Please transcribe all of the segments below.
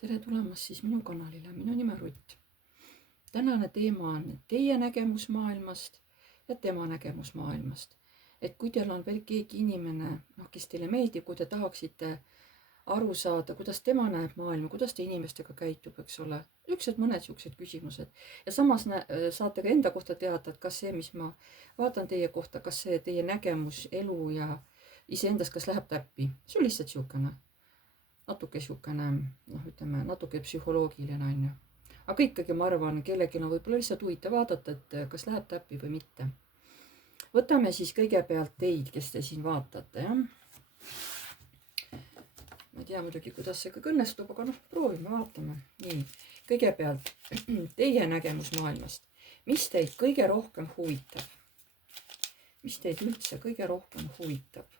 tere tulemast siis minu kanalile, minu nimi Rutt. Tänane teema on teie nägemus maailmast ja tema nägemus maailmast. Et kui teil on veel keegi inimene, kes teile meeldib, kui te tahaksite aru saada, kuidas tema näeb maailma, kuidas ta inimestega käitub, eks ole. Mõned siuksed küsimused. Ja samas saate ka enda kohta teada, et kas see, mis ma vaatan teie kohta, kas see teie nägemus, elu ja iseendas, kas läheb täppi. See on lihtsalt siukene. Natuke siukene, ütleme, natuke psühholoogiline on ju. Aga ikkagi ma arvan, kellelgi on võib-olla lihtsalt huvitav vaadata, et kas läheb täppi või mitte. Võtame siis kõigepealt teid, kes te siin vaatate, jah. Ma ei tea muidugi, kuidas see kõik õnnestub, aga proovime, vaatame. Nii, kõigepealt teie nägemus maailmast. Mis teid kõige rohkem huvitab? Mis teid üldse kõige rohkem huvitab?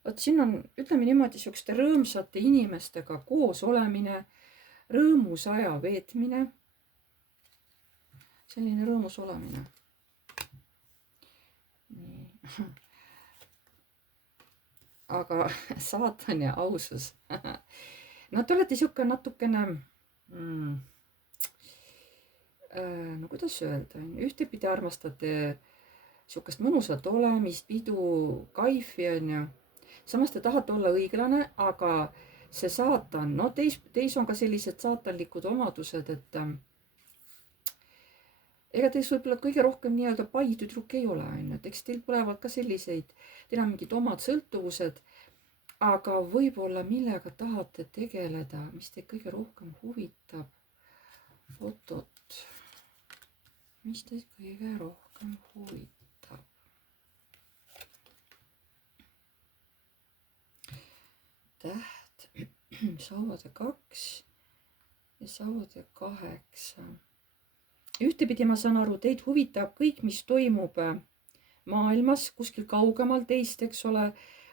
Vot siin on, ütleme niimoodi, siukeste rõõmsate inimestega koos olemine, rõõmus aja veetmine, selline rõõmus olemine. Nii. Aga saatan ja ausus. No te olete siuke natukene, no kuidas öelda, ühtepidi armastate siukest mõnusat olemist, pidu, kaifi on ju. Samas te tahate olla õiglane, aga see saatan, teis on ka sellised saatanlikud omadused, et ega teis võib-olla kõige rohkem nii-öelda paitüdruk ei ole, on ju. Eks teil põlevad ka selliseid, teil on mingid omad sõltuvused, aga võib-olla millega tahate tegeleda, mis teid kõige rohkem huvitab. Oot, mis teid kõige rohkem huvitab? Täht, saavade 2 ja saavade 8. Ühtepidi ma saan aru, teid huvitab kõik, mis toimub maailmas, kuskil kaugemal teist, eks ole.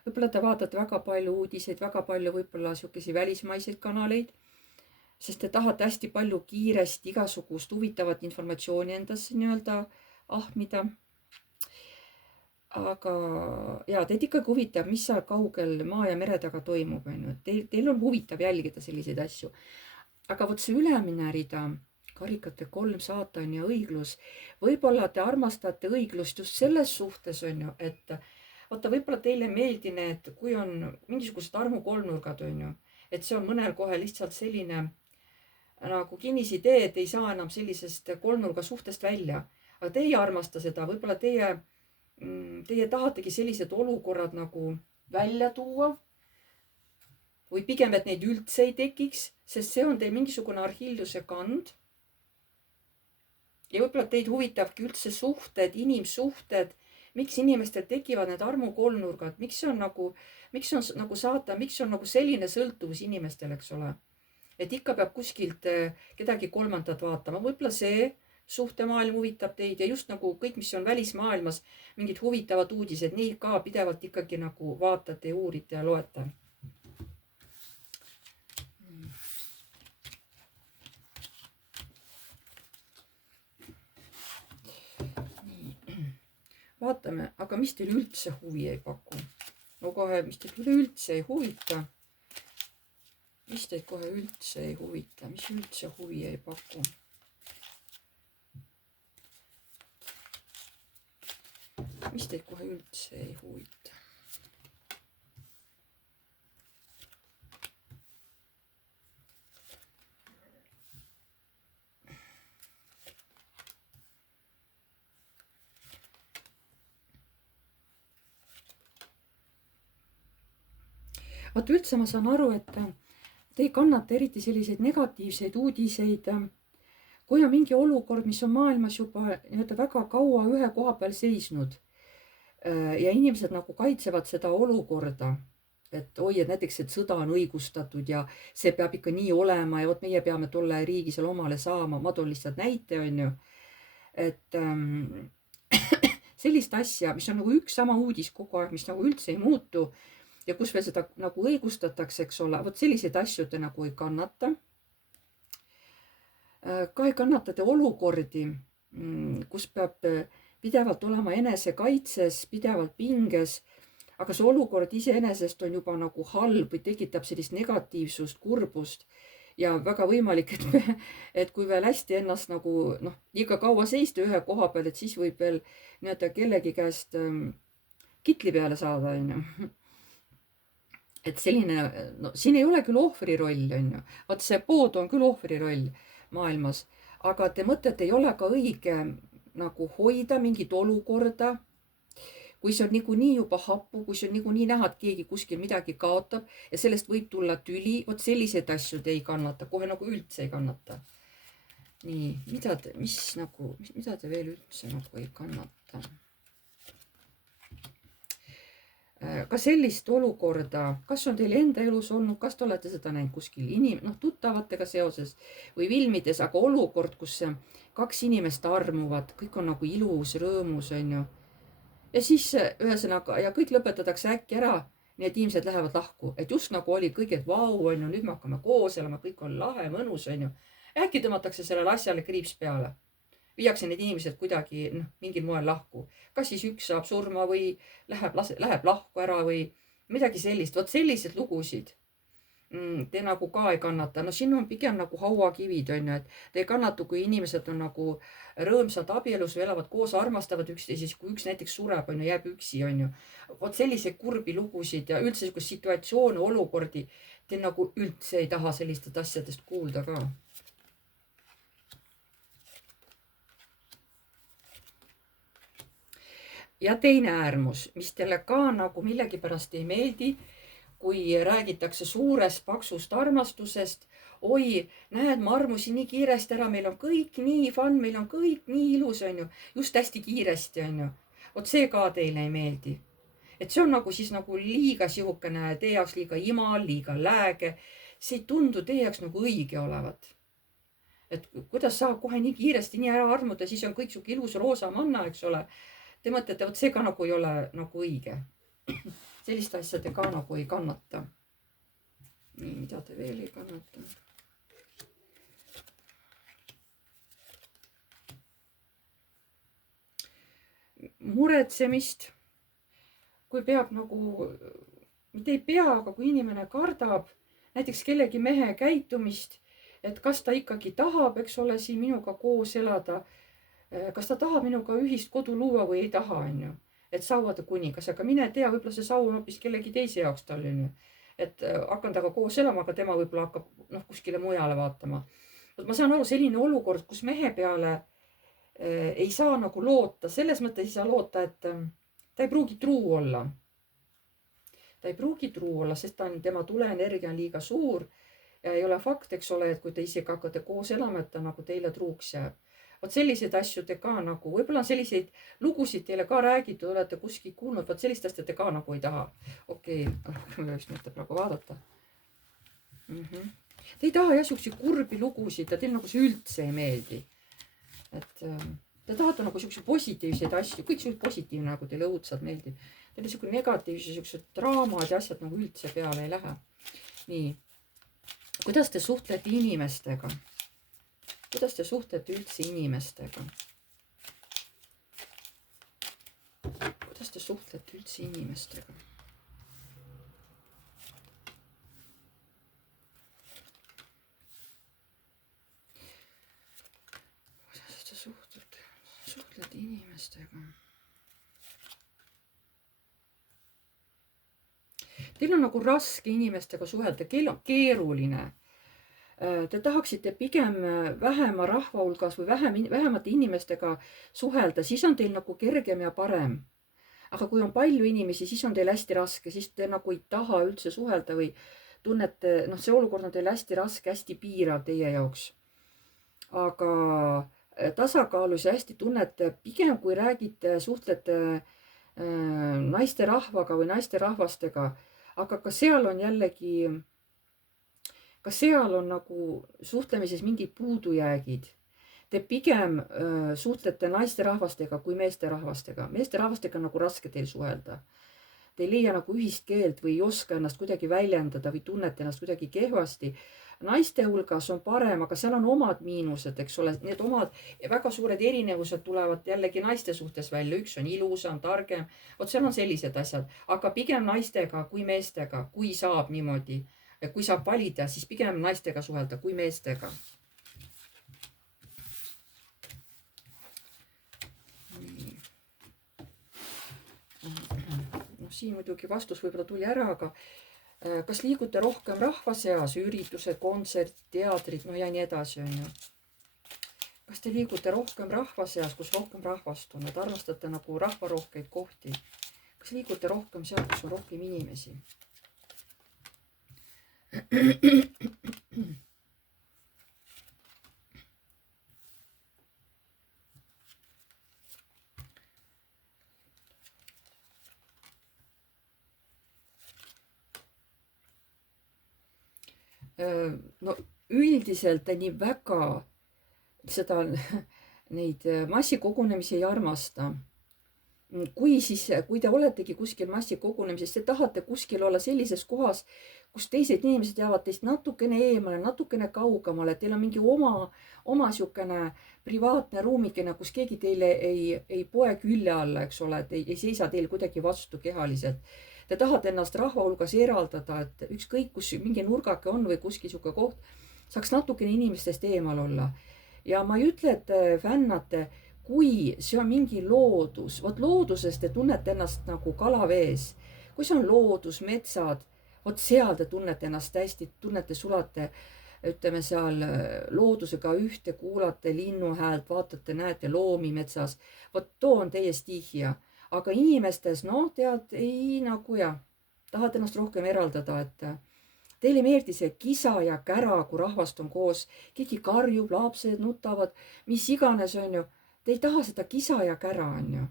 Võib-olla te vaatate väga palju uudiseid, väga palju võib-olla siukesi välismaiseid kanaleid, sest te tahate hästi palju kiiresti igasugust huvitavat informatsiooni endasse nii-öelda ahmida. Aga ja, teid ikkagi huvitab, mis seal kaugel maa ja mere taga toimub, on ju. Teil on huvitav jälgida selliseid asju. Aga vot see ülemine rida, karikate 3, saatan ja õiglus. Võib-olla te armastate õiglust just selles suhtes, on ju, et vaata, võib-olla teile meeldi need, kui on mingisugused armukolmnurgad, on ju, et see on mõnel kohe lihtsalt selline nagu kinnisidee, et ei saa enam sellisest kolmnurga suhtest välja. Aga teie armasta seda, võib-olla teie tahategi sellised olukorrad nagu välja tuua või pigem, et neid üldse ei tekiks, sest see on teil mingisugune Arhiliuse kand. Ja võib-olla teid huvitabki üldse suhted, inimsuhted, miks inimestel tekivad need armukolmnurgad, miks on nagu saatan, miks on nagu selline sõltuvus inimestel, eks ole. Et ikka peab kuskilt kedagi kolmandat vaatama, võib-olla see suhtemaailm huvitab teid ja just nagu kõik, mis on välismaailmas, mingid huvitavad uudised, neid ka pidevalt ikkagi nagu vaatate ja uurite ja loete. Vaatame, aga mis teil üldse huvi ei paku? No kohe, mis teil üldse ei huvita? Mis teid kohe üldse ei huvita? Mis üldse huvi ei paku? Mis teid kohe üldse ei huvita? Vaat üldse ma saan aru, et te ei kannata eriti selliseid negatiivseid uudiseid. Kui on mingi olukord, mis on maailmas juba väga kaua ühe koha peal seisnud ja inimesed nagu kaitsevad seda olukorda, et oi, et näiteks, et sõda on õigustatud ja see peab ikka nii olema ja vot meie peame tolle riigi seal omale saama. Ma toon lihtsalt näite, on ju, et sellist asja, mis on nagu üks sama uudis kogu aeg, mis nagu üldse ei muutu ja kus veel seda nagu õigustatakse, eks ole, vot selliseid asju te nagu ei kannata. Ka ei kannata te olukordi, kus peab pidevalt olema enesekaitses, pidevalt pinges, aga see olukord iseenesest on juba nagu halb või tekitab sellist negatiivsust, kurbust ja väga võimalik, et kui veel hästi ennast nagu liiga kaua seista ühe koha peal, et siis võib veel nii-öelda kellegi käest kitli peale saada, onju. Et selline, siin ei ole küll ohvri roll, onju. Vaat see pood on küll ohvri roll maailmas, aga te mõtlete, ei ole ka õige nagu hoida mingit olukorda, kui see on niikuinii juba happu, kui see on niikuinii näha, et keegi kuskil midagi kaotab ja sellest võib tulla tüli, vot selliseid asju te ei kannata, kohe nagu üldse ei kannata. Nii, mida te veel üldse nagu ei kannata? Ka sellist olukorda, kas on teil enda elus olnud, kas te olete seda näinud kuskil tuttavatega seoses või filmides, aga olukord, kus kaks inimest armuvad, kõik on nagu ilus, rõõmus, onju. Ja siis ühesõnaga, ja kõik lõpetatakse äkki ära, nii et inimesed lähevad lahku, et just nagu oli kõige, et vau, onju, nüüd me hakkame koos elama, kõik on lahe, mõnus, onju. Äkki tõmmatakse sellele asjale kriips peale. Viiakse need inimesed kuidagi mingil moel lahku. Kas siis üks saab surma või läheb lahku ära või midagi sellist. Vot sellised lugusid te nagu ka ei kannata. Siin on pigem nagu hauakivid, onju, et te ei kannata, kui inimesed on nagu rõõmsad abielus või elavad koos, armastavad üksteisest, kui üks näiteks sureb, onju, jääb üksi, onju. Vot selliseid kurbi lugusid ja üldse situatsioone, olukordi, te nagu üldse ei taha sellistest asjadest kuulda ka. Ja teine äärmus, mis teile ka nagu millegipärast ei meeldi, kui räägitakse suurest paksust armastusest. Oi, näed, ma armusin nii kiiresti ära, meil on kõik nii fun, meil on kõik nii ilus, onju. Just hästi kiiresti, onju. Vot see ka teile ei meeldi. Et see on nagu siis nagu liiga sihukene, teie jaoks liiga imal, liiga lääge. See ei tundu teie jaoks nagu õige olevat. Et kuidas saab kohe nii kiiresti nii ära armuda, siis on kõik sihuke ilus roosa manna, eks ole. Te mõtlete, vot see ka nagu ei ole nagu õige. Sellist asja te ka nagu ei kannata. Nii, mida te veel ei kannata? Muretsemist. Kui peab nagu, mitte ei pea, aga kui inimene kardab näiteks kellegi mehe käitumist, et kas ta ikkagi tahab, eks ole, siin minuga koos elada, kas ta tahab minuga ühist kodu luua või ei taha, onju. Et sauade kuningas, aga mine tea, võib-olla see sau on hoopis kellegi teise jaoks tal, onju. Et hakkan taga koos elama, aga tema võib-olla hakkab kuskile mujale vaatama. Ma saan aru, selline olukord, kus mehe peale ei saa nagu loota, selles mõttes ei saa loota, et ta ei pruugi truu olla. Ta ei pruugi truu olla, sest tema tuleenergia on liiga suur ja ei ole fakt, eks ole, et kui te isegi hakkate koos elama, et ta nagu teile truuks jääb. Vot selliseid asju te ka nagu, võib-olla on selliseid lugusid teile ka räägitud, olete kuskil kuulnud, vot sellist asja te ka nagu ei taha. Okei, ma võiks mõtte praegu vaadata. Te ei taha jah siukseid kurbi lugusid ja teil nagu see üldse ei meeldi. Et te tahate nagu siukseid positiivseid asju, kõik siukseid positiivne nagu teile õudselt meeldib. Teile siuke negatiivse, siuksed draamad ja asjad nagu üldse peale ei lähe. Nii, kuidas te suhtlete inimestega? Kuidas te suhtlete üldse inimestega? Kuidas te suhtlete üldse inimestega? Kuidas te suhtlete inimestega? Teil on nagu raske inimestega suhelda, keel on keeruline. Te tahaksite pigem vähema rahva hulgas või vähemate inimestega suhelda, siis on teil nagu kergem ja parem. Aga kui on palju inimesi, siis on teil hästi raske, siis te nagu ei taha üldse suhelda või tunnete, see olukord on teil hästi raske, hästi piirav teie jaoks. Aga tasakaalus ja hästi tunnete, pigem kui räägite, suhtlete naisterahvaga või naisterahvastega, aga ka seal on jällegi ka seal on nagu suhtlemises mingid puudujäägid. Te pigem suhtlete naisterahvastega kui meesterahvastega. Meesterahvastega on nagu raske teil suhelda. Te ei leia nagu ühist keelt või ei oska ennast kuidagi väljendada või tunnete ennast kuidagi kehvasti. naiste hulgas on parem, aga seal on omad miinused, eks ole, need omad väga suured erinevused tulevad jällegi naiste suhtes välja, üks on ilusam, targem, vot seal on sellised asjad, aga pigem naistega kui meestega, kui saab niimoodi, kui saab valida, siis pigem naistega suhelda kui meestega. noh, siin muidugi vastus võib-olla tuli ära, aga kas liigute rohkem rahva seas, üritused, kontsert, teatrid, no ja nii edasi, on ju. kas te liigute rohkem rahva seas, kus rohkem rahvast on, et armastate nagu rahvarohkeid kohti? kas liigute rohkem seal, kus on rohkem inimesi? no üldiselt nii väga seda, neid massikogunemisi ei armasta. kui te oletegi kuskil massikogunemises, te tahate kuskil olla sellises kohas, kus teised inimesed jäävad teist natukene eemale, natukene kaugemale, teil on mingi oma siukene privaatne ruumikene, kus keegi teile ei poe külje alla, eks ole, et ei seisa teil kuidagi vastu kehaliselt. Te tahate ennast rahva hulgas eraldada, et ükskõik kus mingi nurgake on või kuskil siuke koht, saaks natukene inimestest eemal olla. ja ma ei ütle, et fännate, kui see on mingi loodus, vot looduses te tunnete ennast nagu kalavees. kui see on loodus, metsad, vot seal te tunnete ennast hästi, tunnete, sulate, ütleme seal loodusega ühte, kuulate linnu häält, vaatate, näete loomi metsas. vot too on teie stihia. aga inimestes, noh, tead, ei nagu jah, tahad ennast rohkem eraldada, et teile ei meeldi see kisa ja kära, kui rahvast on koos, keegi karjub, lapsed nutavad, mis iganes, on ju. Te ei taha seda kisa ja kära, on ju.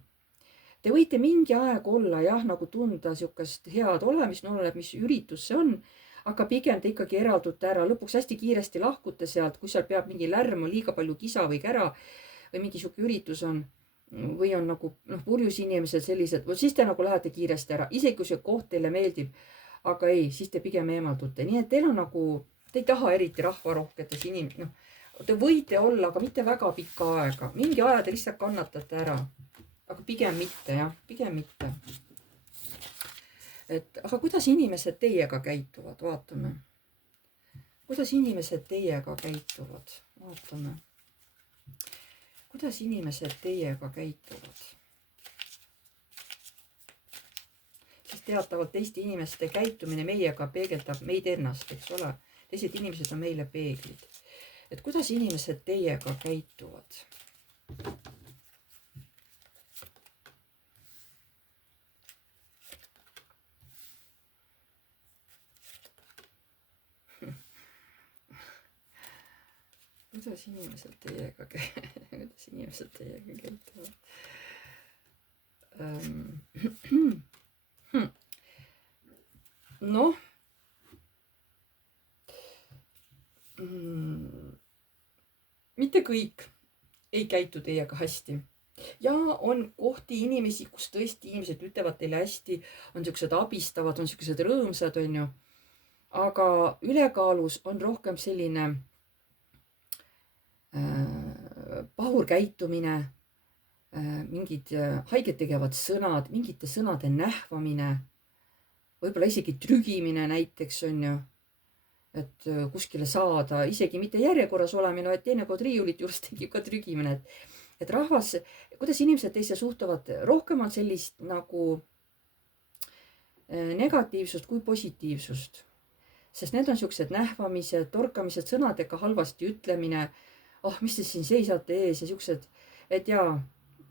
Te võite mingi aeg olla jah, nagu tunda siukest head olemist, oleneb, mis üritus see on, aga pigem te ikkagi eraldute ära, lõpuks hästi kiiresti lahkute sealt, kui seal peab mingi lärm, liiga palju kisa või kära või mingi siuke üritus on või on nagu purjus inimesed sellised, vot siis te nagu lähete kiiresti ära, isegi kui see koht teile meeldib, aga ei, siis te pigem eemaldute, nii et teil on nagu, te ei taha eriti rahvarohketes inimesed, te võite olla, aga mitte väga pikka aega, mingi aja te lihtsalt kannatate ära, aga pigem mitte jah, pigem mitte. et aga kuidas inimesed teiega käituvad, vaatame. kuidas inimesed teiega käituvad, vaatame. kuidas inimesed teiega käituvad? sest teatavalt teiste inimeste käitumine meiega peegeldab meid ennast, eks ole. teised inimesed on meile peeglid. et kuidas inimesed teiega käituvad? kuidas inimesed teiega kuidas inimesed teiega käituvad? noh, mitte kõik ei käitu teiega hästi ja on kohti, inimesi, kus tõesti inimesed ütlevad teile hästi, on siuksed abistavad, on siuksed rõõmsad, on ju. aga ülekaalus on rohkem selline pahur käitumine, mingid haiget tegevad sõnad, mingite sõnade nähvamine, võib-olla isegi trügimine näiteks, on ju. et kuskile saada, isegi mitte järjekorras olemine, vaid teinekord riiulit juures tekib ka trügimine, et rahvas, kuidas inimesed teisse suhtuvad, rohkem on sellist nagu negatiivsust kui positiivsust. sest need on siuksed nähvamised, torkamised, sõnadega halvasti ütlemine, mis te siin seisate ees ja siuksed, et jaa,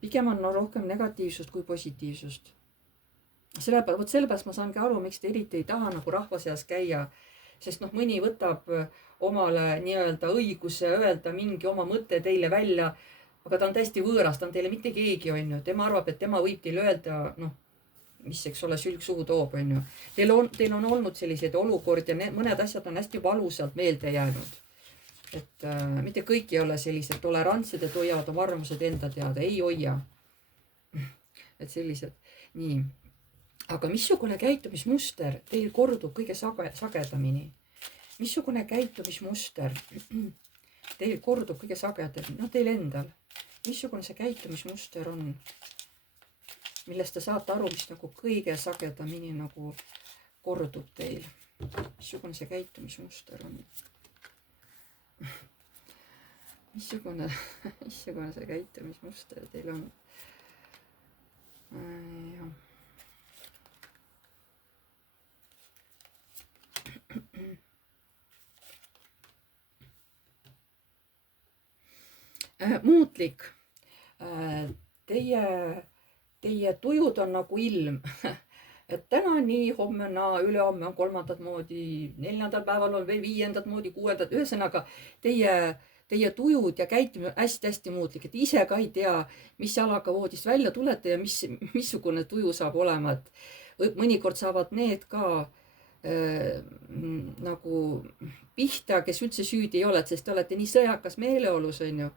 pigem on rohkem negatiivsust kui positiivsust. Sellepärast ma saangi aru, miks te eriti ei taha nagu rahva seas käia, sest mõni võtab omale nii-öelda õiguse öelda mingi oma mõtte teile välja, aga ta on täiesti võõras, ta on teile mitte keegi, on ju. tema arvab, et tema võib teile öelda, mis, eks ole, sülg suhu toob, on ju. Teil on olnud selliseid olukordi ja mõned asjad on hästi valusalt meelde jäänud. et mitte kõik ei ole sellised tolerantsed, et hoiavad oma arvamused enda teada, ei hoia. et sellised, nii. aga missugune käitumismuster teil kordub kõige sagedamini? missugune käitumismuster teil kordub kõige sagedamini, no teil endal. Missugune see käitumismuster on, millest te saate aru, mis nagu kõige sagedamini nagu kordub teil? Missugune see käitumismuster on? Missugune see käitumismuster teil on? Muutlik. Teie tujud on nagu ilm. Et täna nii, homme naa, ülehomme on kolmandat moodi, neljandal päeval on veel viiendat moodi, kuuendat. Ühesõnaga, teie tujud ja käitumine on hästi-hästi muutlik, et ise ka ei tea, mis jalaga voodist välja tulete ja missugune tuju saab olema. Et mõnikord saavad need ka nagu pihta, kes üldse süüdi ei ole, sest te olete nii sõjakas meeleolus, on ju.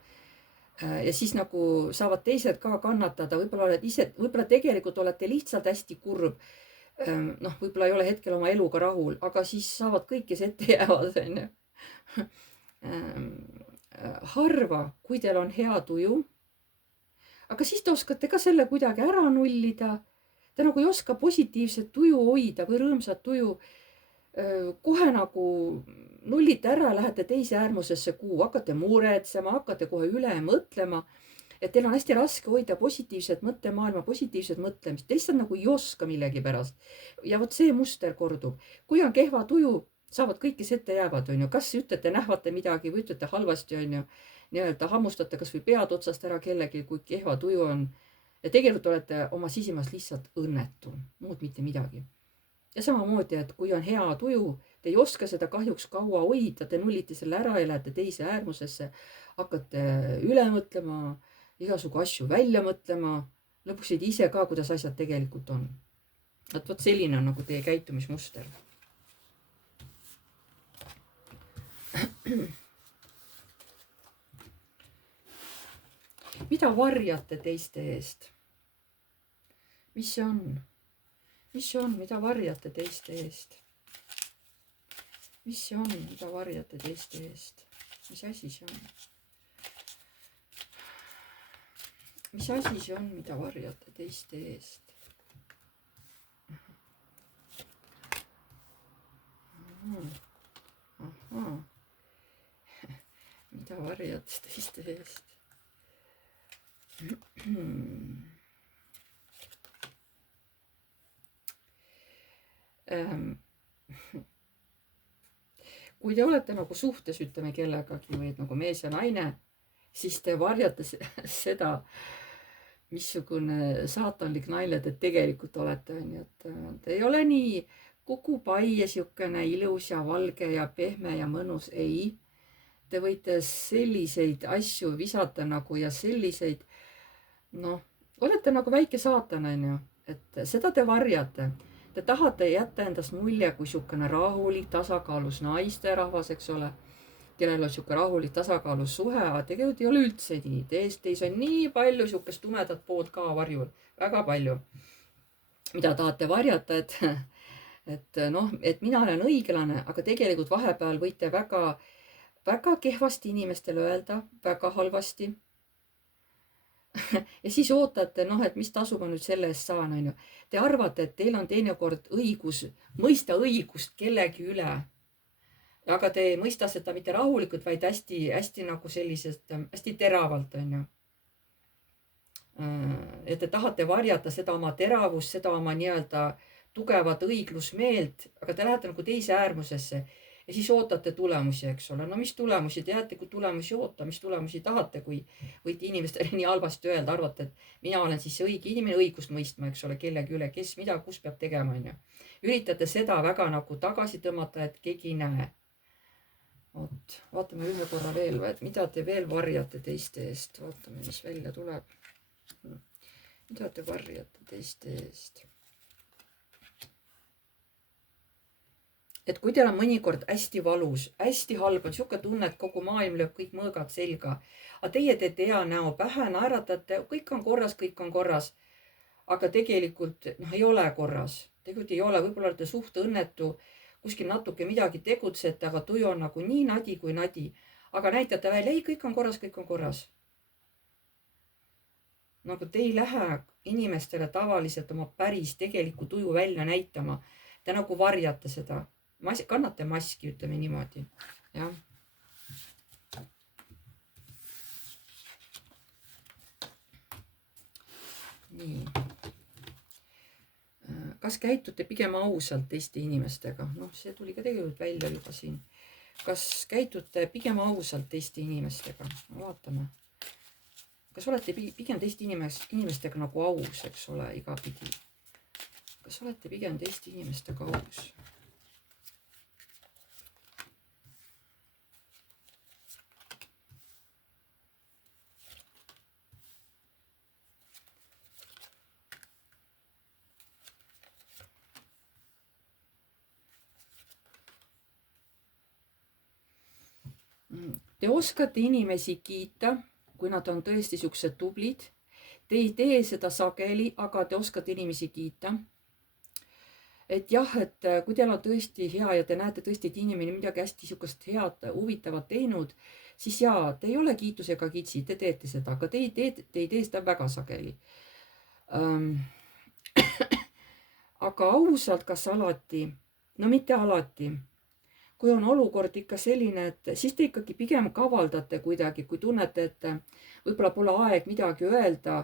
Ja siis nagu saavad teised ka kannatada, võib-olla tegelikult olete lihtsalt hästi kurb. Noh, võib-olla ei ole hetkel oma eluga rahul, aga siis saavad kõik, kes ette jäävad, on ju. Harva, kui teil on hea tuju, aga siis te oskate ka selle kuidagi ära nullida. Te nagu ei oska positiivset tuju hoida või rõõmsat tuju. Kohe nagu nullite ära, lähete teise äärmusesse kuu, hakkate muretsema, hakkate kohe üle mõtlema, et teil on hästi raske hoida positiivset mõttemaailma, positiivset mõtlemist. Te lihtsalt nagu ei oska millegi pärast. Ja vot see muster kordub. Kui on kehva tuju, saavad kõik, kes ette jäävad, on ju. Kas ütlete, nähvate midagi või ütlete halvasti, on ju. Nii-öelda hammustate kas või pead otsast ära kellegi, kui kehva tuju on. Ja tegelikult olete oma sisimas lihtsalt õnnetu, muud mitte midagi. Ja samamoodi, et kui on hea tuju, te ei oska seda kahjuks kaua hoida, te nullite selle ära ja lähete teise äärmusesse, hakkate üle mõtlema, igasugu asju välja mõtlema, lõpuks ei ise ka, kuidas asjad tegelikult on. Et vot selline on nagu teie käitumismuster. Mida varjate teiste eest? Mis see on? Mis see on, mida varjate teiste eest? Mis see on, mida varjate teiste eest? Mis asi see on? Mis asi see on, mida varjate teiste eest? Aha. Mida varjate teiste eest? Kui te olete nagu suhtes, ütleme kellegagi või nagu mees ja naine, siis te varjate seda, missugune saatanlik naine te tegelikult olete. Te ei ole nii kukupai ja siukene ilus ja valge ja pehme ja mõnus. Ei, te võite selliseid asju visata nagu ja selliseid, noh, olete nagu väike saatan, on ju, et seda te varjate. Te tahate jätta endast mulje kui siukene rahulik, tasakaalus naisterahvas, eks ole, kellel on siuke rahulik, tasakaalus suhe, aga tegelikult ei ole üldse nii. Teis on nii palju siukest tumedat poolt ka varjul, väga palju, mida tahate varjata, et mina olen õiglane, aga tegelikult vahepeal võite väga kehvasti inimestele öelda, väga halvasti. Ja siis ootate, et mis tasu ma nüüd selle eest saan, on ju. Te arvate, et teil on teinekord õigus, mõista õigust kellegi üle. Aga te ei mõista seda mitte rahulikult, vaid hästi nagu sellisest, hästi teravalt, on ju. Et te tahate varjata seda oma teravust, seda oma nii-öelda tugevat õiglusmeelt, aga te lähete nagu teise äärmusesse. Ja siis ootate tulemusi, eks ole. No mis tulemusi te jääte, kui tulemusi oota, mis tulemusi tahate, kui võite inimestele nii halvasti öelda, arvate, et mina olen siis see õige inimene õigust mõistma, eks ole, kellegi üle, kes mida, kus peab tegema, on ju. Üritate seda väga nagu tagasi tõmmata, et keegi ei näe. Oot, vaatame ühe korra veel, et mida te veel varjate teiste eest. Vaatame, mis välja tuleb. Mida te varjate teiste eest? Et kui teil on mõnikord hästi valus, hästi halb on siuke tunne, et kogu maailm lööb kõik mõõgad selga, aga teie teete hea näo pähe, naeratate, kõik on korras, aga tegelikult ei ole korras. Tegelikult ei ole, võib-olla olete suht õnnetu, kuskil natuke midagi tegutsete, aga tuju on nagu nii nadi kui nadi. Aga näitate välja, ei, kõik on korras, kõik on korras. Nagu te ei lähe inimestele tavaliselt oma päris tegelikku tuju välja näitama. Te nagu varjate seda. Kannate maski, ütleme niimoodi. Jah. Nii. Kas käitute pigem ausalt teiste inimestega? Noh, see tuli ka tegelikult välja juba siin. Kas käitute pigem ausalt teiste inimestega? Vaatame. Kas olete pigem teiste inimestega nagu aus, eks ole, igapidi? Kas olete pigem teiste inimestega aus? Te oskate inimesi kiita, kui nad on tõesti siuksed tublid. Te ei tee seda sageli, aga te oskate inimesi kiita. Et jah, et kui teil on tõesti hea ja te näete tõesti, et inimene midagi hästi siukest head, huvitavat teinud, siis jaa, te ei ole kiitusega kitsi, te teete seda, aga te ei tee seda väga sageli. Aga ausalt, kas alati? No mitte alati. Kui on olukord ikka selline, et siis te ikkagi pigem kavaldate kuidagi, kui tunnete, et võib-olla pole aeg midagi öelda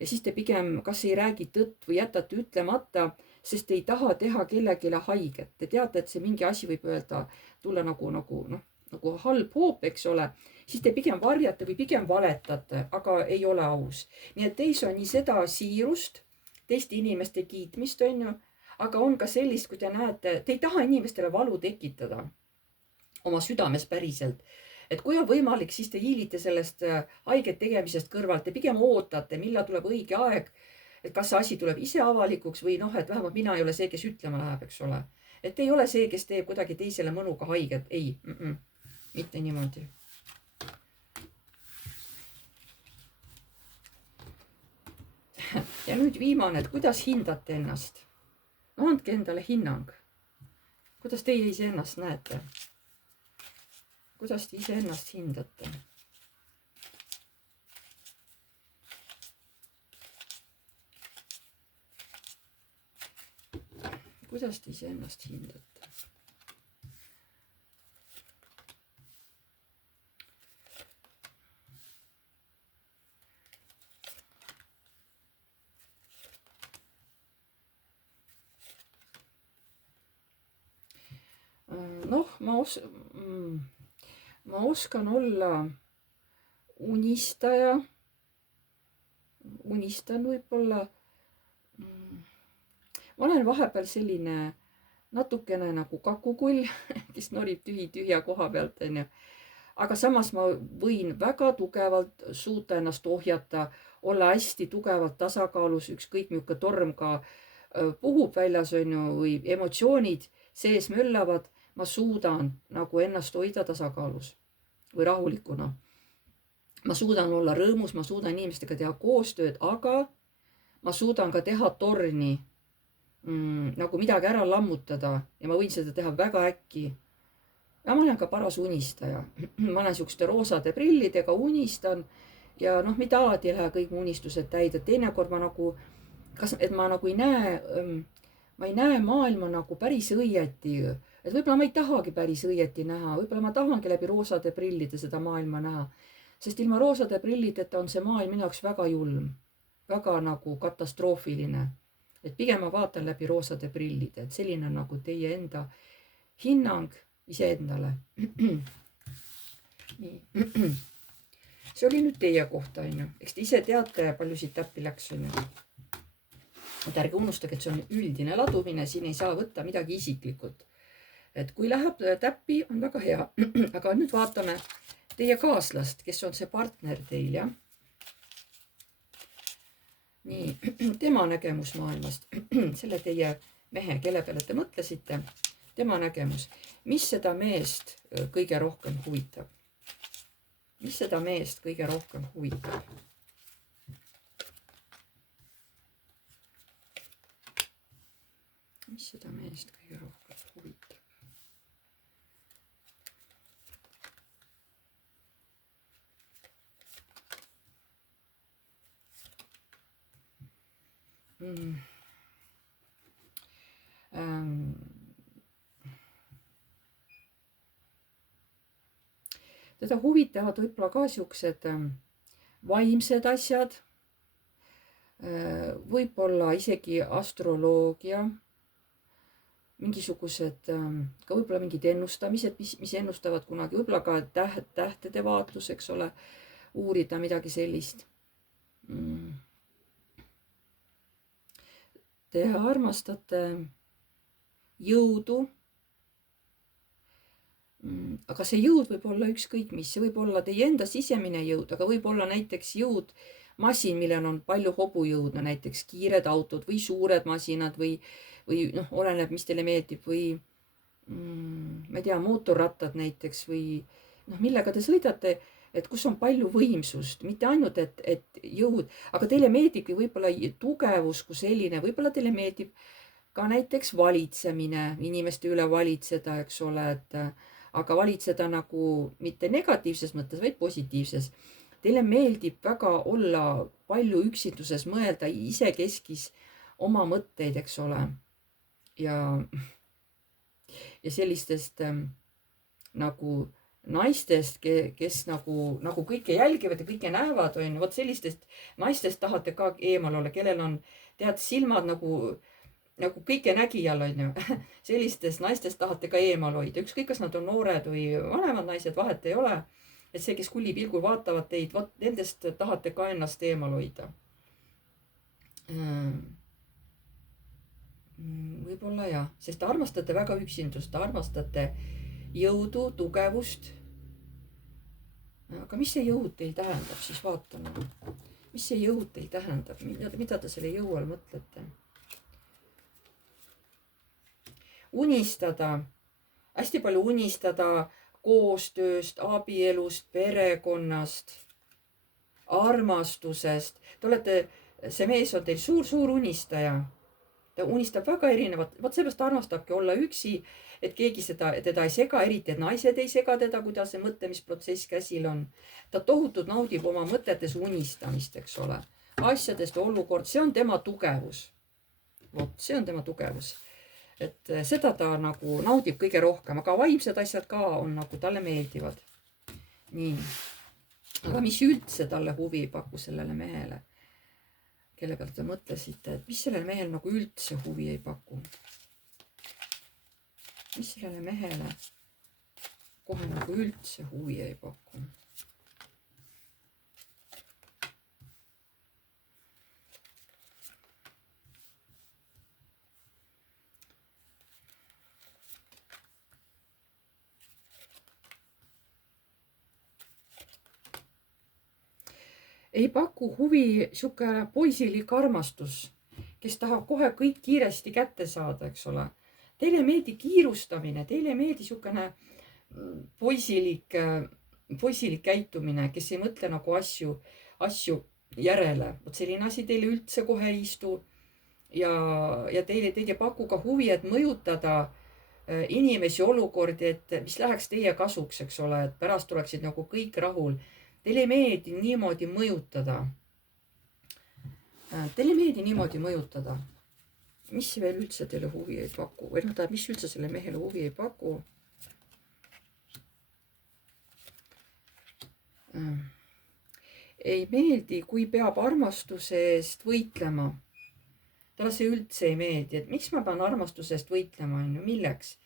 ja siis te pigem kas ei räägi tõtt või jätate ütlemata, sest te ei taha teha kellegile haiget. Te teate, et see mingi asi võib öelda, tulla nagu halb hoop, eks ole, siis te pigem varjate või pigem valetate, aga ei ole aus. Nii et teis on nii seda siirust, teiste inimeste kiitmist, on ju, aga on ka sellist, kui te näete, te ei taha inimestele valu tekitada oma südames päriselt. Et kui on võimalik, siis te hiilite sellest haiget tegemisest kõrvalt. Te pigem ootate, millal tuleb õige aeg, et kas see asi tuleb ise avalikuks või noh, et vähemalt mina ei ole see, kes ütlema läheb, eks ole. Et ei ole see, kes teeb kuidagi teisele mõnuga haiget. Ei, mitte niimoodi. Ja nüüd viimane, et kuidas hindate ennast? No, andke endale hinnang. Kuidas teie ise ennast näete? Kuidas te ise ennast hindate? Kuidas te ise ennast hindate? Noh, ma oskan olla unistaja. Unistan võib-olla. Ma olen vahepeal selline natukene nagu kakukull, kes norib tühja koha pealt, on ju. Aga samas ma võin väga tugevalt suuta ennast ohjata, olla hästi tugevalt tasakaalus, ükskõik milline torm ka puhub väljas, on ju, või emotsioonid sees möllavad. Ma suudan nagu ennast hoida tasakaalus või rahulikuna. Ma suudan olla rõõmus, ma suudan inimestega teha koostööd, aga ma suudan ka teha torni, nagu midagi ära lammutada ja ma võin seda teha väga äkki. Ja ma olen ka paras unistaja. Ma olen siukeste roosade prillidega, unistan ja noh, mitte alati ei lähe kõik mu unistused täide. Teinekord ma nagu, et ma nagu ei näe maailma nagu päris õieti. Et võib-olla ma ei tahagi päris õieti näha, võib-olla ma tahangi läbi roosade prillide seda maailma näha, sest ilma roosade prillideta on see maailm minu jaoks väga julm, väga nagu katastroofiline. Et pigem ma vaatan läbi roosade prillide, et selline on nagu teie enda hinnang iseendale. See oli nüüd teie kohta, on ju. Eks te ise teate, palju siit täppi läks, on ju. Et ärge unustage, et see on üldine ladumine, siin ei saa võtta midagi isiklikult. Et kui läheb täppi, on väga hea. Aga nüüd vaatame teie kaaslast, kes on see partner teil, jah? Nii, tema nägemus maailmast. Selle teie mehe, kelle peale te mõtlesite. Tema nägemus. Mis seda meest kõige rohkem huvitab? Mis seda meest kõige rohkem huvitab? Mis seda meest kõige rohkem huvitab? teda huvitavad võib-olla ka siuksed vaimsed asjad, võib-olla isegi astroloogia, mingisugused ka võib-olla mingid ennustamised, mis ennustavad kunagi, võib-olla ka tähtede vaatlus, eks ole, uurida midagi sellist. Te armastate jõudu. Aga see jõud võib olla ükskõik mis, see võib olla teie enda sisemine jõud, aga võib olla näiteks jõud, masin, millel on palju hobujõudu, näiteks kiired autod või suured masinad või noh, oleneb, mis teile meeldib, või ma ei tea, mootorrattad näiteks või noh, millega te sõidate, et kus on palju võimsust, mitte ainult, et jõud, aga teile meeldibki võib-olla tugevus kui selline, võib-olla teile meeldib ka näiteks valitsemine, inimeste üle valitseda, eks ole, aga valitseda nagu mitte negatiivses mõttes, vaid positiivses. Teile meeldib väga olla palju üksinduses, mõelda isekeskis oma mõtteid, eks ole. Ja sellistest nagu naistest, kes nagu kõike jälgivad ja kõike näevad, on vot sellistest naistest tahate ka eemal olla, kellel on tead silmad nagu kõike nägijal, on ju. Sellistest naistest tahate ka eemal hoida, ükskõik kas nad on noored või vanemad naised, vahet ei ole. Et see, kes kullipilgul vaatavad teid, vot nendest tahate ka ennast eemal hoida. Võib-olla jah, sest te armastate väga üksindust, te armastate jõudu, tugevust. Aga mis see jõud teil tähendab, siis vaatame. Mis see jõud teil tähendab, mida te selle jõu all mõtlete? Unistada, hästi palju unistada koostööst, abielust, perekonnast, armastusest. See mees on teil suur unistaja. Ta unistab väga erinevat, vot seepärast armastabki olla üksi, et keegi teda ei sega, eriti et naised ei sega teda, kuidas see mõtlemisprotsess käsil on. Ta tohutult naudib oma mõtetes unistamist, eks ole. Asjadest olukord, see on tema tugevus. Vot, see on tema tugevus. Et seda ta nagu naudib kõige rohkem, aga vaimsed asjad ka on nagu talle meeldivad. Nii. Aga mis üldse talle huvi ei paku sellele mehele? Kelle pealt te mõtlesite, et mis sellele mehele nagu üldse huvi ei paku? Mis sellele mehele kohe nagu üldse huvi ei paku? Ei paku huvi siuke poisilik armastus, kes tahab kohe kõik kiiresti kätte saada, eks ole. Teile ei meeldi kiirustamine, teile ei meeldi siukene poisilik käitumine, kes ei mõtle nagu asju järele. Vot selline asi teile üldse kohe ei istu. Ja teile ei paku ka huvi, et mõjutada inimesi olukordi, et mis läheks teie kasuks, eks ole, et pärast oleksid nagu kõik rahul. Teile ei meeldi niimoodi mõjutada. Teile ei meeldi niimoodi mõjutada. Mis veel üldse teile huvi ei paku? Või noh, mis üldse selle mehele huvi ei paku? Ei meeldi, kui peab armastuse eest võitlema. Talle see üldse ei meeldi, et miks ma pean armastuse eest võitlema, milleks?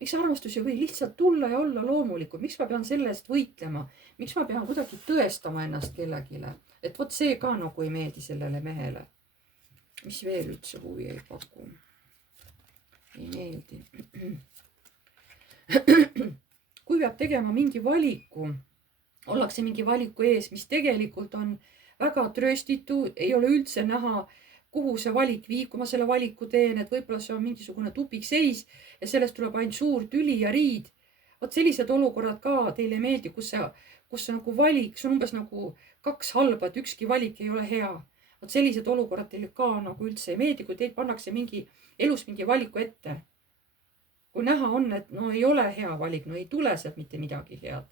Miks armastus ei või lihtsalt tulla ja olla loomulikult? Miks ma pean selle eest võitlema? Miks ma pean kuidagi tõestama ennast kellegile? Et vot see ka nagu ei meeldi sellele mehele. Mis veel üldse huvi ei paku? Ei meeldi. Kui peab tegema mingi valiku, ollakse mingi valiku ees, mis tegelikult on väga trööstitu, ei ole üldse näha, kuhu see valik viib, kui ma selle valiku teen, et võib-olla see on mingisugune tupikseis ja sellest tuleb ainult suur tüli ja riid. Vot sellised olukorrad ka teile ei meeldi, kus see nagu valik, see on umbes nagu kaks halba, et ükski valik ei ole hea. Vot sellised olukorrad teile ka nagu üldse ei meeldi, kui teid pannakse elus mingi valiku ette. Kui näha on, et no ei ole hea valik, no ei tule sealt mitte midagi head.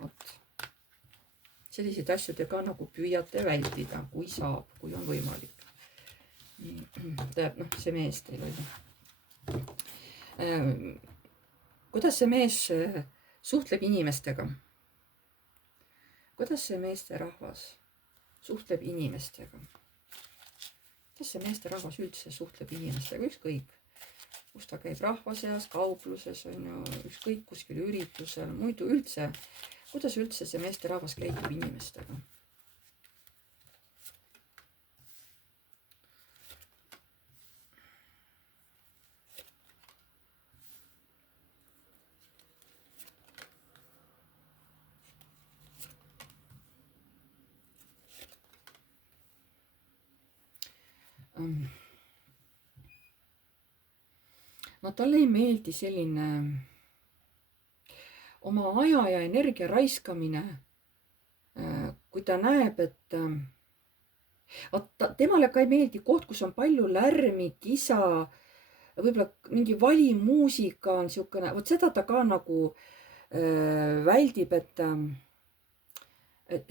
Vot. Selliseid asju te ka nagu püüate vältida, kui saab, kui on võimalik. tähendab, see mees teil oli. Kuidas see mees suhtleb inimestega? Kuidas see meesterahvas suhtleb inimestega? Kuidas see meesterahvas üldse suhtleb inimestega? Ükskõik, kus ta käib rahva seas, kaupluses, on ju, ükskõik kuskil üritusel, muidu üldse. Kuidas üldse see meesterahvas käitub inimestega? No talle ei meeldi selline oma aja ja energia raiskamine, kui ta näeb, et temale ka ei meeldi koht, kus on palju lärmi, kisa, võib-olla mingi valimuusika on siukene, vot seda ta ka nagu väldib, et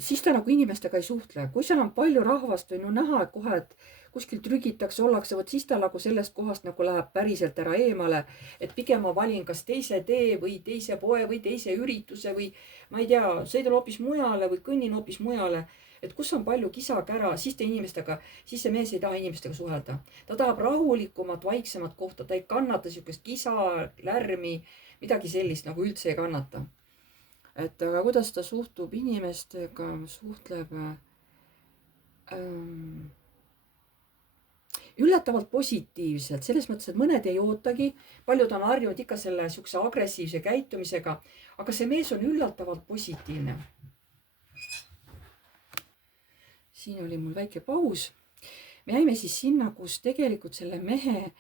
siis ta nagu inimestega ei suhtle. Kui seal on palju rahvast, on ju näha, et kohe, et kuskil trügitakse, ollakse, vot siis ta nagu sellest kohast nagu läheb päriselt ära eemale, et pigem ma valin kas teise tee või teise poe või teise ürituse või ma ei tea, sõidan hoopis mujale või kõnnin hoopis mujale. Et kus on palju kisa-kära, siis see mees ei taha inimestega suhelda. Ta tahab rahulikumat, vaiksemat kohta, ta ei kannata siukest kisa, lärmi, midagi sellist nagu üldse ei kannata. Et aga kuidas ta suhtub inimestega, suhtleb üllatavalt positiivselt, selles mõttes, et mõned ei ootagi, paljud on harjunud ikka selle siukse agressiivse käitumisega, aga see mees on üllatavalt positiivne. Siin oli mul väike paus. Me jäime siis sinna, kus tegelikult selle mehe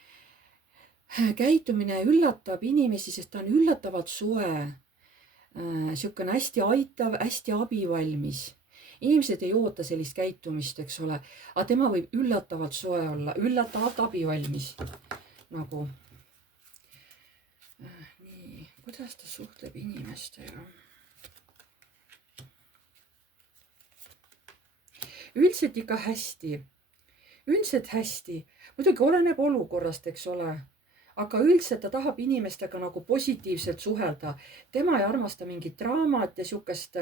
käitumine üllatab inimesi, sest ta on üllatavalt soe. Siukene hästi aitav, hästi abivalmis. Inimesed ei oota sellist käitumist, eks ole, aga tema võib üllatavalt soe olla, üllatavalt abivalmis. Nagu. Nii, kuidas ta suhtleb inimestega? Üldiselt ikka hästi. Üldiselt hästi. Muidugi oleneb olukorrast, eks ole. Aga üldiselt ta tahab inimestega nagu positiivselt suhelda. Tema ei armasta mingit draamat ja siukest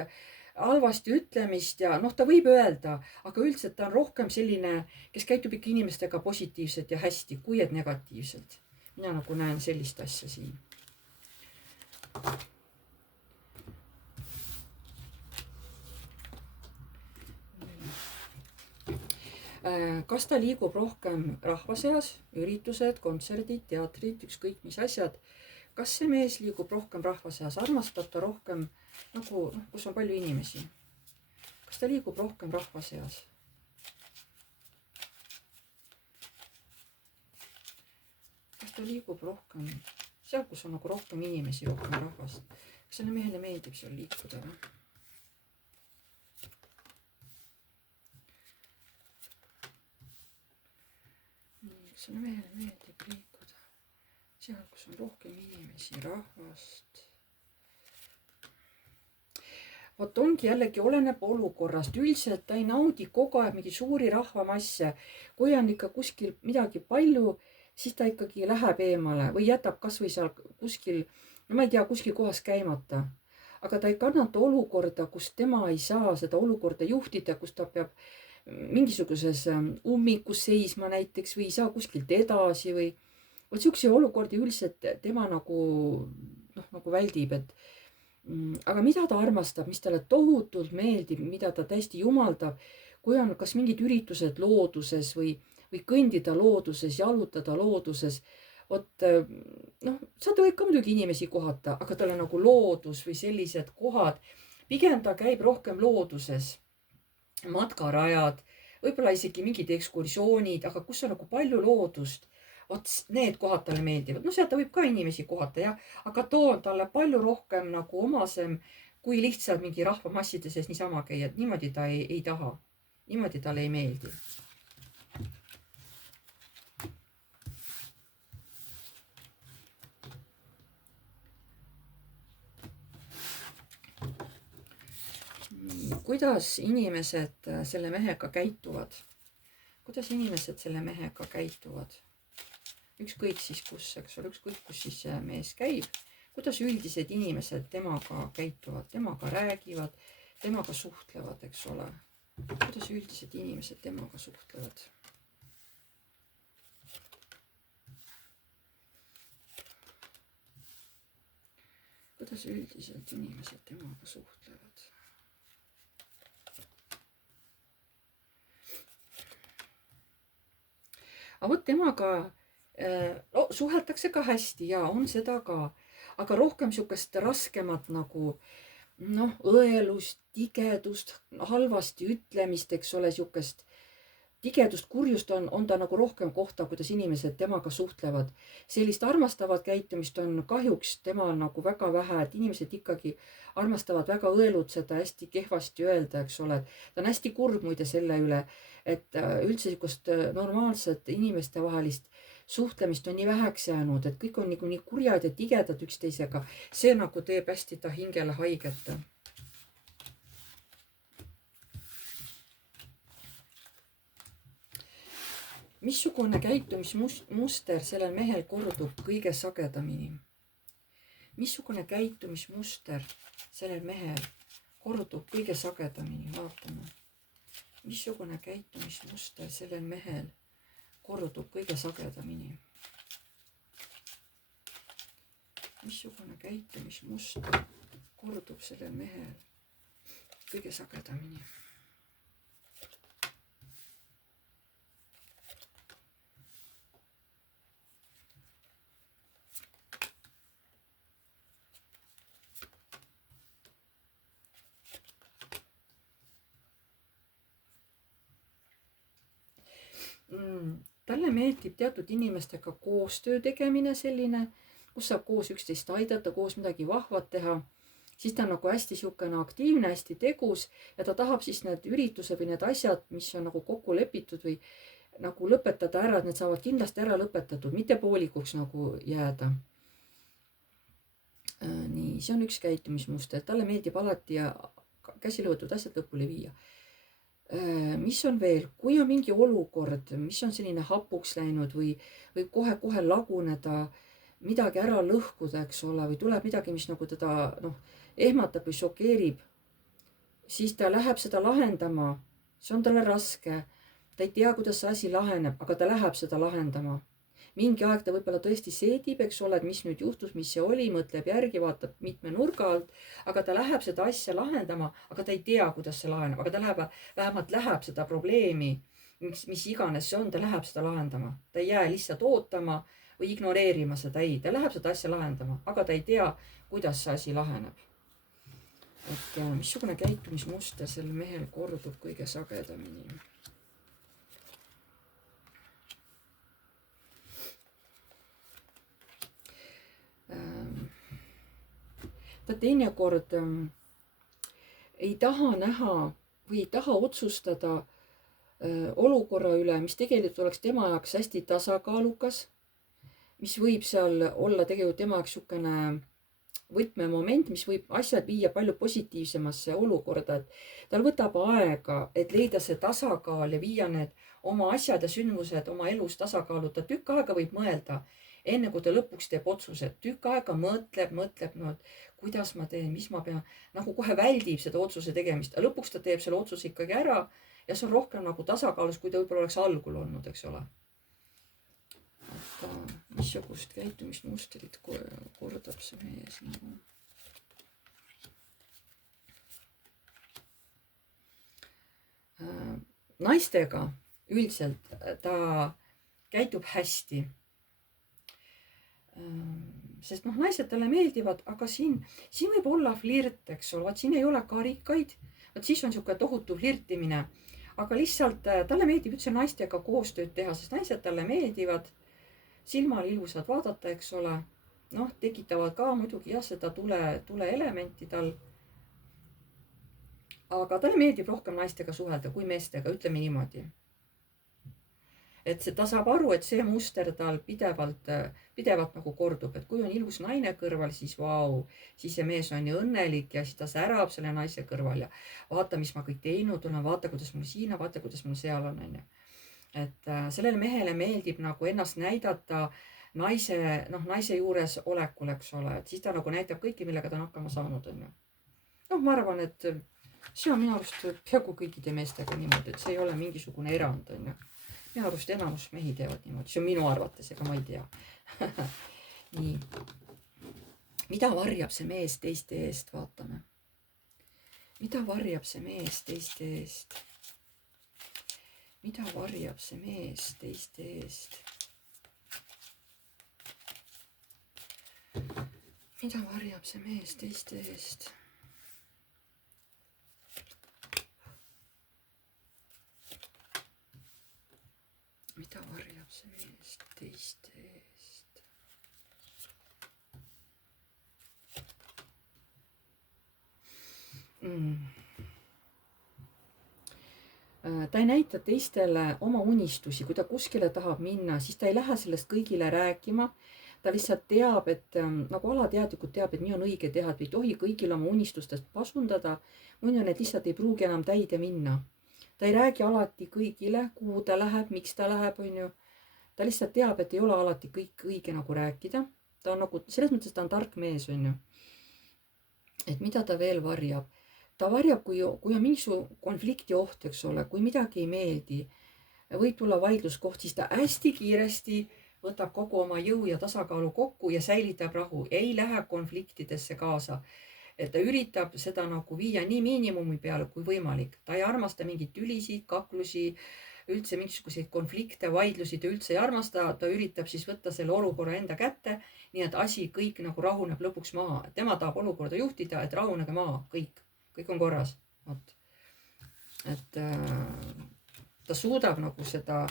halvasti ütlemist ja ta võib öelda, aga üldiselt ta on rohkem selline, kes käitub ikka inimestega positiivselt ja hästi, kui et negatiivselt. Mina nagu näen sellist asja siin. Kas ta liigub rohkem rahva seas, üritused, kontserdid, teatrid, ükskõik mis asjad? Kas see mees liigub rohkem rahva seas, armastab ta rohkem nagu, kus on palju inimesi? Kas ta liigub rohkem rahva seas? Kas ta liigub rohkem seal, kus on nagu rohkem inimesi, rohkem rahvast? Kas selle mehele meeldib seal liikuda või? Selle mehele meeldib liikuda seal, kus on rohkem inimesi, rahvast. Vot ongi jällegi oleneb olukorrast. Üldiselt ta ei naudi kogu aeg mingi suuri rahvamasse. Kui on ikka kuskil midagi palju, siis ta ikkagi läheb eemale või jätab kas või seal kuskil, no ma ei tea, kuskil kohas käimata. Aga ta ei kannata olukorda, kus tema ei saa seda olukorda juhtida, kus ta peab mingisuguses ummikus seisma näiteks või ei saa kuskilt edasi või vot siukse olukordi üldiselt tema nagu väldib, et aga mida ta armastab, mis talle tohutult meeldib, mida ta täiesti jumaldab, kui on kas mingid üritused looduses või kõndida looduses, jalutada looduses. Vot sealt võib ka muidugi inimesi kohata, aga talle nagu loodus või sellised kohad, pigem ta käib rohkem looduses. Matkarajad, võib-olla isegi mingid ekskursioonid, aga kus on nagu palju loodust, vot need kohad talle meeldivad. Sealt ta võib ka inimesi kohata, jah, aga too on talle palju rohkem nagu omasem, kui lihtsalt mingi rahvamasside sees niisama käia. Niimoodi ta ei taha. Niimoodi talle ei meeldi. Kuidas inimesed selle mehega käituvad? kuidas inimesed selle mehega käituvad. Ükskõik siis kus, eks ole, ükskõik kus siis see mees käib. Kuidas üldised inimesed temaga käituvad, temaga räägivad, temaga suhtlevad, eks ole. Kuidas üldised inimesed temaga suhtlevad. Kuidas üldiselt inimesed temaga suhtlevad. Aga vot temaga suheldakse ka hästi ja on seda ka. Aga rohkem sihukest raskemat nagu õelust, tigedust, halvasti ütlemist, eks ole, sihukest tigedust, kurjust on ta nagu rohkem kohta, kuidas inimesed temaga suhtlevad. Sellist armastavat käitumist on kahjuks temal nagu väga vähe, et inimesed ikkagi armastavad väga õelutseda, hästi kehvasti öelda, eks ole. Ta on hästi kurb muide selle üle, et üldse sihukest normaalset inimeste vahelist suhtlemist on nii väheks jäänud, et kõik on nii kurjad ja tigedad üksteisega. See nagu teeb hästi ta hingele haiget. Missugune käitumismuster sellel mehel kordub kõige sagedamini? Missugune käitumismuster sellel mehel kordub kõige sagedamini? Vaatame. Missugune käitumismuster sellel mehel kordub kõige sagedamini? Missugune käitumismuster kordub sellel mehel kõige sagedamini? Talle meeldib teatud inimestega koostöö tegemine selline, kus saab koos üksteist aidata, koos midagi vahvat teha. Siis ta on nagu hästi sihukene aktiivne, hästi tegus ja ta tahab siis need üritused või need asjad, mis on nagu kokku lepitud või nagu lõpetada ära, et need saavad kindlasti ära lõpetatud, mitte poolikuks nagu jääda. Nii, see on üks käitumismuster. Talle meeldib alati ja käsile võetud asjad lõpule viia. Mis on veel, kui on mingi olukord, mis on selline hapuks läinud või kohe laguneda, midagi ära lõhkuda, eks ole, või tuleb midagi, mis nagu teda ehmatab või šokeerib, siis ta läheb seda lahendama. See on talle raske. Ta ei tea, kuidas see asi laheneb, aga ta läheb seda lahendama. Mingi aeg ta võib-olla tõesti seedib, eks ole, et mis nüüd juhtus, mis see oli, mõtleb järgi, vaatab mitme nurga alt, aga ta läheb seda asja lahendama, aga ta ei tea, kuidas see laheneb, aga ta vähemalt läheb seda probleemi, mis iganes see on, ta läheb seda lahendama. Ta ei jää lihtsalt ootama või ignoreerima seda, ei, ta läheb seda asja lahendama, aga ta ei tea, kuidas see asi laheneb. Et missugune käitumismuster sel mehel kordub kõige sagedamini? Ta teinekord ei taha näha või ei taha otsustada olukorra üle, mis tegelikult oleks tema jaoks hästi tasakaalukas, mis võib seal olla tegelikult tema jaoks niisugune võtmemoment, mis võib asjad viia palju positiivsemasse olukorda, et tal võtab aega, et leida see tasakaal ja viia need oma asjad ja sündmused oma elus tasakaalu. Ta tükk aega võib mõelda, enne kui ta lõpuks teeb otsused, tükk aega mõtleb, kuidas ma teen, mis ma pean, nagu kohe väldib seda otsuse tegemist, aga lõpuks ta teeb selle otsuse ikkagi ära ja see on rohkem nagu tasakaalus, kui ta võib-olla oleks algul olnud, eks ole. et missugust käitumismustrit kordab see mees nagu. Naistega üldiselt ta käitub hästi. Sest naised talle meeldivad, aga siin võib olla flirt, eks ole, vaat siin ei ole karikaid, vaat siis on niisugune tohutu flirtimine, aga lihtsalt talle meeldib üldse naistega koostööd teha, sest naised talle meeldivad, silmal ilusad vaadata, eks ole, tekitavad ka muidugi jah, seda tule elementi tal. Aga talle meeldib rohkem naistega suhelda kui meestega, ütleme niimoodi. Et ta saab aru, et see muster tal pidevalt nagu kordub, et kui on ilus naine kõrval, siis vau, siis see mees on nii õnnelik ja siis ta särab selle naise kõrval ja vaata, mis ma kõik teinud olen, vaata, kuidas mul siin on, vaata, kuidas mul seal on. et sellele mehele meeldib nagu ennast näidata naise juures olekul, eks ole, et siis ta nagu näitab kõiki, millega ta on hakkama saanud, onju. Noh, ma arvan, et see on minu arust peaaegu kõikide meestega niimoodi, et see ei ole mingisugune erand, onju. Minu arust enamus mehi teevad niimoodi, see on minu arvates, ega ma ei tea. Nii. Mida varjab see mees teiste eest, vaatame. Mida varjab see mees teiste eest? Mida varjab see mees teiste eest? Mida varjab see mees teiste eest? Mida varjab see mees teiste eest? Ta ei näita teistele oma unistusi, kui ta kuskile tahab minna, siis ta ei lähe sellest kõigile rääkima. Ta lihtsalt teab, et nagu alateadlikult teab, et nii on õige teha, et ei tohi kõigil oma unistustest pasundada. Muidu need lihtsalt ei pruugi enam täide minna. Ta ei räägi alati kõigile, kuhu ta läheb, miks ta läheb, onju. Ta lihtsalt teab, et ei ole alati kõik õige nagu rääkida. Ta on nagu, selles mõttes ta on tark mees, onju. Et mida ta veel varjab? Ta varjab, kui on mingisugune konflikti oht, eks ole, kui midagi ei meeldi, võib tulla vaidluskoht, siis ta hästi kiiresti võtab kogu oma jõu ja tasakaalu kokku ja säilitab rahu. Ei lähe konfliktidesse kaasa. Et ta üritab seda nagu viia nii miinimumi peale kui võimalik. Ta ei armasta mingit tülisid, kaklusi, üldse mingisuguseid konflikte, vaidlusi ta üldse ei armasta. Ta üritab siis võtta selle olukorra enda kätte, nii et asi kõik nagu rahuneb lõpuks maha. Tema tahab olukorda juhtida, et rahunege maha, kõik on korras. Et ta suudab nagu seda,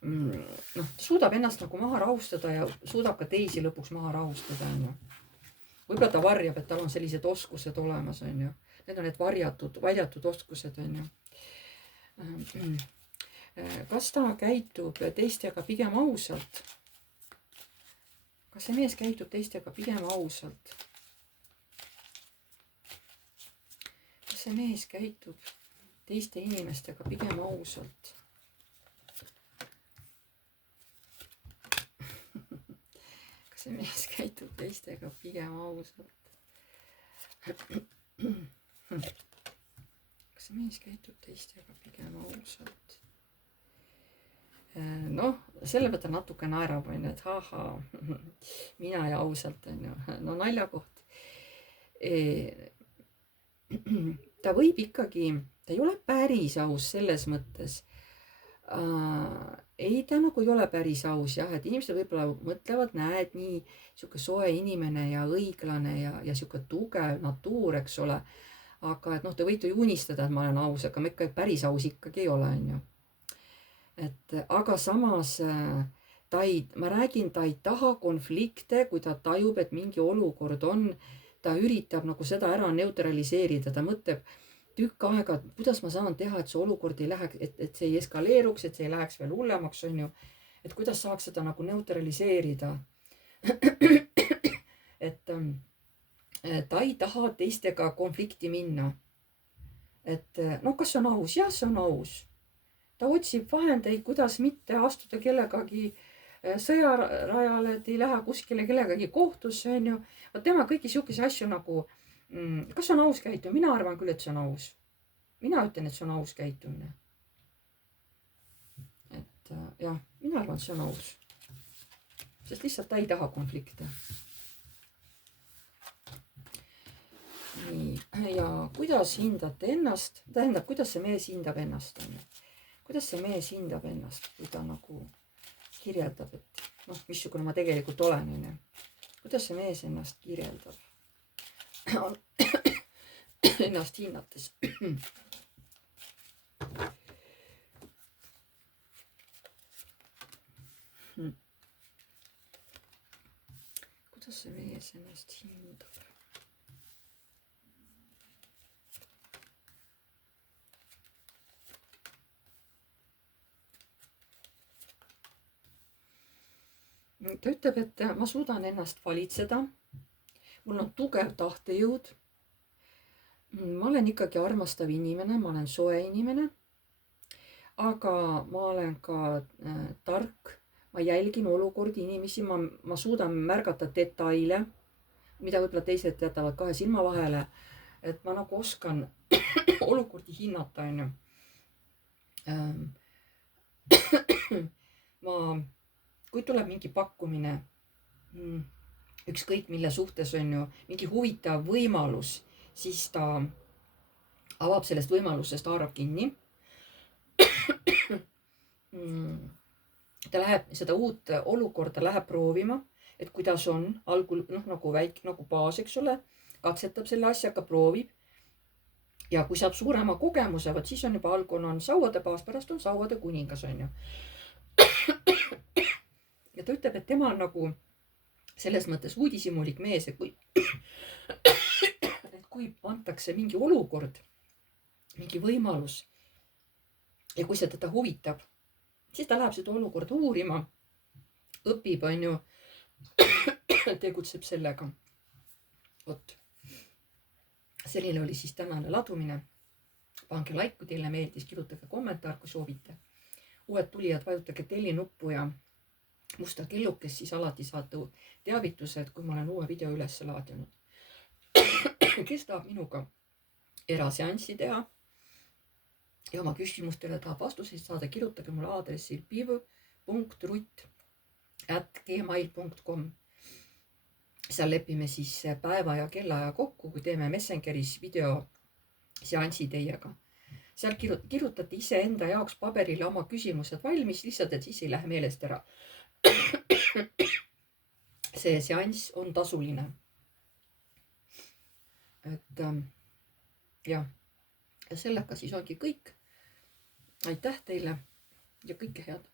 ta suudab ennast nagu maha rahustada ja suudab ka teisi lõpuks maha rahustada, onju. Võib-olla ta varjab, et tal on sellised oskused olemas, onju. Need on need varjatud oskused, onju. Kas ta käitub teistega pigem ausalt? Kas see mees käitub teistega pigem ausalt? Kas see mees käitub teiste inimestega pigem ausalt? Kas see mees käitub teistega pigem ausalt? Kas see mees käitub teistega pigem ausalt? Noh, selle pealt natuke naerab, onju, et haha, mina ja ausalt, onju. No naljakoht. Ta võib ikkagi, ta ei ole päris aus selles mõttes. Ei, ta nagu ei ole päris aus, jah, et inimesed võib-olla mõtlevad, näed, nii siuke soe inimene ja õiglane ja siuke tugev natuur, eks ole. Aga et noh, te võite ju unistada, et ma olen aus, aga ma ikka päris aus ikkagi ei ole, onju. Et aga samas ta ei taha konflikte, kui ta tajub, et mingi olukord on, ta üritab nagu seda ära neutraliseerida, ta mõtleb tükk aega, kuidas ma saan teha, et see olukord ei läheks, et see ei eskaleeruks, et see ei läheks veel hullemaks, onju. Et kuidas saaks seda nagu neutraliseerida. Et ta ei taha teistega konflikti minna. Et noh, kas see on aus? Jah, see on aus. Ta otsib vahendeid, kuidas mitte astuda kellegagi sõjarajale, et ei lähe kuskile kellegagi kohtusse, onju. Tema kõiki siukese asju nagu, kas on aus käitumine? Mina arvan küll, et see on aus. Mina ütlen, et see on aus käitumine. Et jah, mina arvan, et see on aus. Sest lihtsalt ta ei taha konflikte. Nii, ja kuidas hindate ennast? Tähendab, kuidas see mees hindab ennast, onju. Kuidas see mees hindab ennast, kui ta nagu kirjeldab, et noh, missugune ma tegelikult olen, onju. Kuidas see mees ennast kirjeldab? Ennast hinnates. Kuidas see mees ennast hindab? Ta ütleb, et ma suudan ennast valitseda. Mul on tugev tahtejõud. Ma olen ikkagi armastav inimene, ma olen soe inimene. aga ma olen ka tark, ma jälgin olukordi, inimesi, ma suudan märgata detaile, mida võib-olla teised jätavad kahe silma vahele. Et ma nagu oskan olukordi hinnata, on ju. Kui tuleb mingi pakkumine, ükskõik mille suhtes, on ju, mingi huvitav võimalus, siis ta avab sellest võimalusest, haarab kinni. Ta läheb seda uut olukorda, läheb proovima, et kuidas on algul, nagu väike, nagu baas, eks ole, katsetab selle asjaga, proovib. Ja kui saab suurema kogemuse, vot siis on juba algul on sauade baas, pärast on sauade kuningas, on ju. Ja ta ütleb, et tema on nagu selles mõttes uudishimulik mees, et kui antakse mingi olukord, mingi võimalus ja kui see teda huvitab, siis ta läheb seda olukorda uurima, õpib, on ju, tegutseb sellega. Vot. Selline oli siis tänane ladumine. Pange like, kui teile meeldis, kirjutage kommentaar, kui soovite. Uued tulijad, vajutage telli nuppu ja musta kellukest, siis alati saate teavitused, kui ma olen uue video üles laadinud. Kes tahab minuga eraseanssi teha ja oma küsimustele tahab vastuseid saada, kirjutage mulle aadressil piiv.rutt@gmail.com. Seal lepime siis päeva ja kellaaja kokku, kui teeme Messengeris videoseansi teiega. Seal kirjutate iseenda jaoks paberile oma küsimused valmis, lihtsalt, et siis ei lähe meelest ära. See seanss on tasuline. Et jah, ja sellega siis ongi kõik. Aitäh teile ja kõike head.